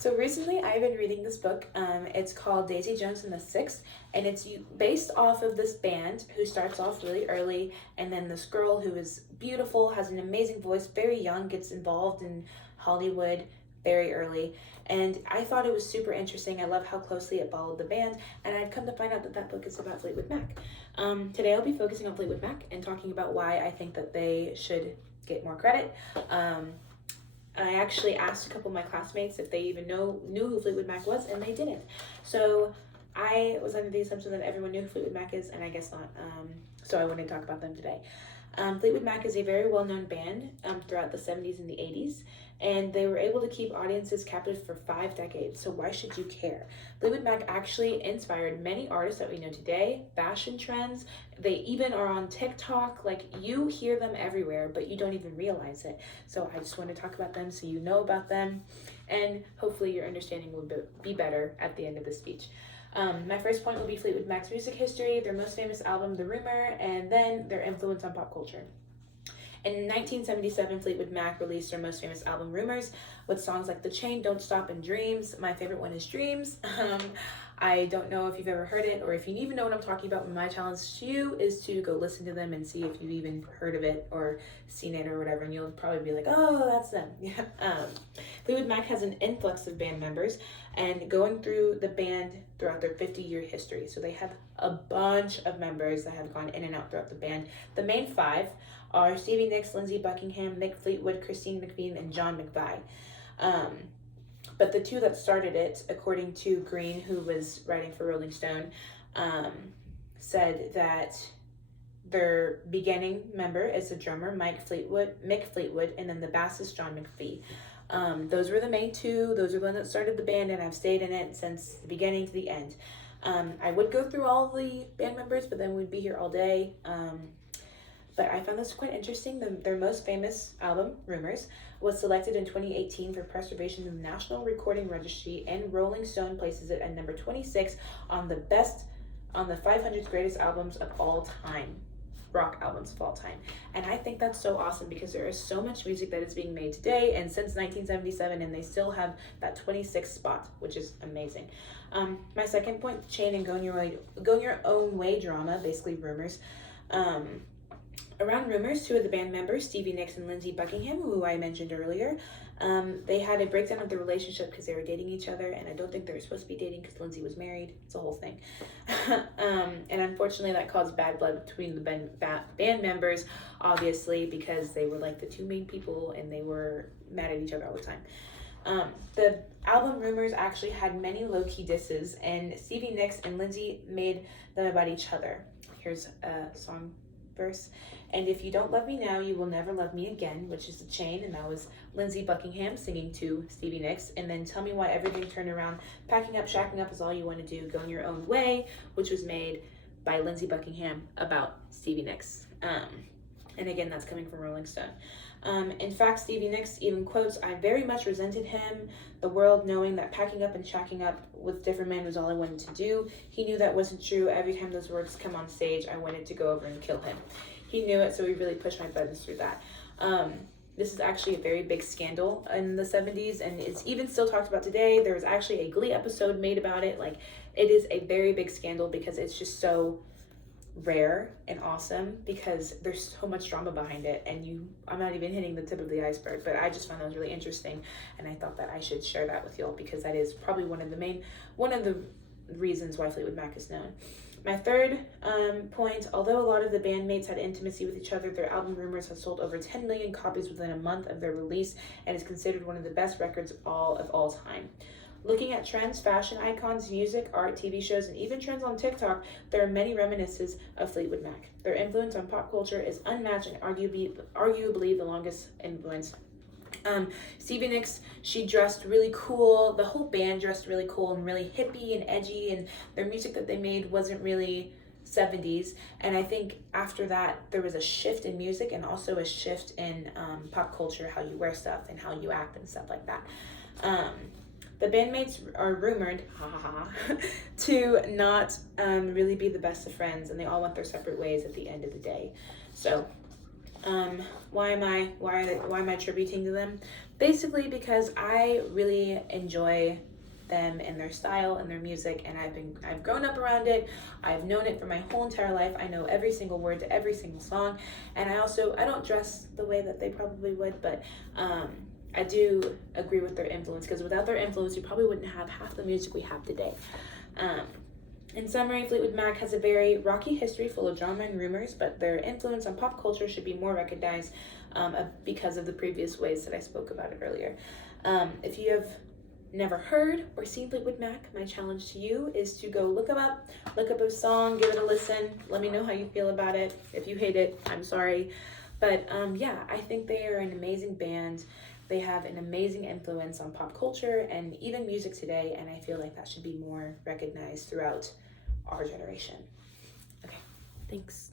So recently, I've been reading this book. It's called Daisy Jones and the Six, and it's based off of this band who starts off really early, and then this girl who is beautiful, has an amazing voice, very young, gets involved in Hollywood very early. And I thought it was super interesting. I love how closely it followed the band, and I'd come to find out that that book is about Fleetwood Mac. Today, I'll be focusing on Fleetwood Mac and talking about why I think that they should get more credit. I actually asked a couple of my classmates if they even knew who Fleetwood Mac was, and they didn't. So I was under the assumption that everyone knew who Fleetwood Mac is, and I guess not. So I wanted to talk about them today. Fleetwood Mac is a very well-known band throughout the 70s and the 80s, and they were able to keep audiences captive for 5 decades, so why should you care? Fleetwood Mac actually inspired many artists that we know today, fashion trends. They even are on TikTok. Like, you hear them everywhere, but you don't even realize it. So I just want to talk about them so you know about them, and hopefully your understanding will be better at the end of the speech. My first point will be Fleetwood Mac's music history, their most famous album, The Rumor, and then their influence on pop culture. In 1977, Fleetwood Mac released their most famous album, Rumors, with songs like The Chain, Don't Stop, and Dreams. My favorite one is Dreams. I don't know if you've ever heard it or if you even know what I'm talking about. My challenge to you is to go listen to them and see if you've even heard of it or seen it or whatever, and you'll probably be like, oh, that's them. Yeah. Fleetwood Mac has an influx of band members and going through the band throughout their 50-year history. So they have a bunch of members that have gone in and out throughout the band. The main 5 are Stevie Nicks, Lindsey Buckingham, Mick Fleetwood, Christine McVie, and John McVie. But the 2 that started it, according to Green, who was writing for Rolling Stone, said that their beginning member is the drummer, Mick Fleetwood, and then the bassist, John McVie. Those were the main 2. Those are the ones that started the band, and I've stayed in it since the beginning to the end. I would go through all the band members, but then we'd be here all day. But I found this quite interesting. Their most famous album, Rumors, was selected in 2018 for preservation in the National Recording Registry, and Rolling Stone places it at number 26 on the 500 greatest albums of all time, rock albums of all time. And I think that's so awesome because there is so much music that is being made today and since 1977, and they still have that 26th spot, which is amazing. My second point, Chain and Go Your Own Way drama, basically Rumors. Around Rumors, 2 of the band members, Stevie Nicks and Lindsey Buckingham, who I mentioned earlier, they had a breakdown of their relationship because they were dating each other, and I don't think they were supposed to be dating because Lindsey was married. It's a whole thing. And unfortunately, that caused bad blood between the band members, obviously, because they were like the 2 main people, and they were mad at each other all the time. The album Rumors actually had many low-key disses, and Stevie Nicks and Lindsey made them about each other. Here's a song verse. And if you don't love me now, you will never love me again, which is The Chain, and that was Lindsey Buckingham singing to Stevie Nicks. And then Tell Me Why Everything Turned Around, Packing Up, Shacking Up Is All You Want to Do, Go Your Own Way, which was made by Lindsey Buckingham about Stevie Nicks. And again, that's coming from Rolling Stone. In fact, Stevie Nicks even quotes, I very much resented him, the world knowing that packing up and shacking up with different men was all I wanted to do. He knew that wasn't true. Every time those words come on stage, I wanted to go over and kill him. He knew it, so he really pushed my buttons through that. This is actually a very big scandal in the 70s, and it's even still talked about today. There was actually a Glee episode made about it. Like, it is a very big scandal because it's just so rare and awesome because there's so much drama behind it, and I'm not even hitting the tip of the iceberg, but I just found that was really interesting, and I thought that I should share that with y'all because that is probably one of the reasons why Fleetwood Mac is known. My third point, although a lot of the bandmates had intimacy with each other, their album Rumors has sold over 10 million copies within a month of their release and is considered one of the best records of all time. Looking at trends, fashion icons, music, art, TV shows, and even trends on TikTok, there are many reminiscences of Fleetwood Mac. Their influence on pop culture is unmatched and arguably the longest influence. Stevie Nicks, she dressed really cool. The whole band dressed really cool and really hippie and edgy, and their music that they made wasn't really 70s. And I think after that, there was a shift in music and also a shift in pop culture, how you wear stuff and how you act and stuff like that. The bandmates are rumored to not really be the best of friends, and they all went their separate ways at the end of the day. So Why am I attributing to them? Basically because I really enjoy them and their style and their music, and I've grown up around it. I've known it for my whole entire life. I know every single word to every single song, and I don't dress the way that they probably would, but I do agree with their influence, because without their influence we probably wouldn't have half the music we have today. In summary, Fleetwood Mac has a very rocky history full of drama and rumors, but their influence on pop culture should be more recognized because of the previous ways that I spoke about it earlier. If you have never heard or seen Fleetwood Mac, my challenge to you is to go look up a song, give it a listen, let me know how you feel about it. If you hate it, I'm sorry. But yeah, I think they are an amazing band. They have an amazing influence on pop culture and even music today, and I feel like that should be more recognized throughout our generation. Okay, thanks.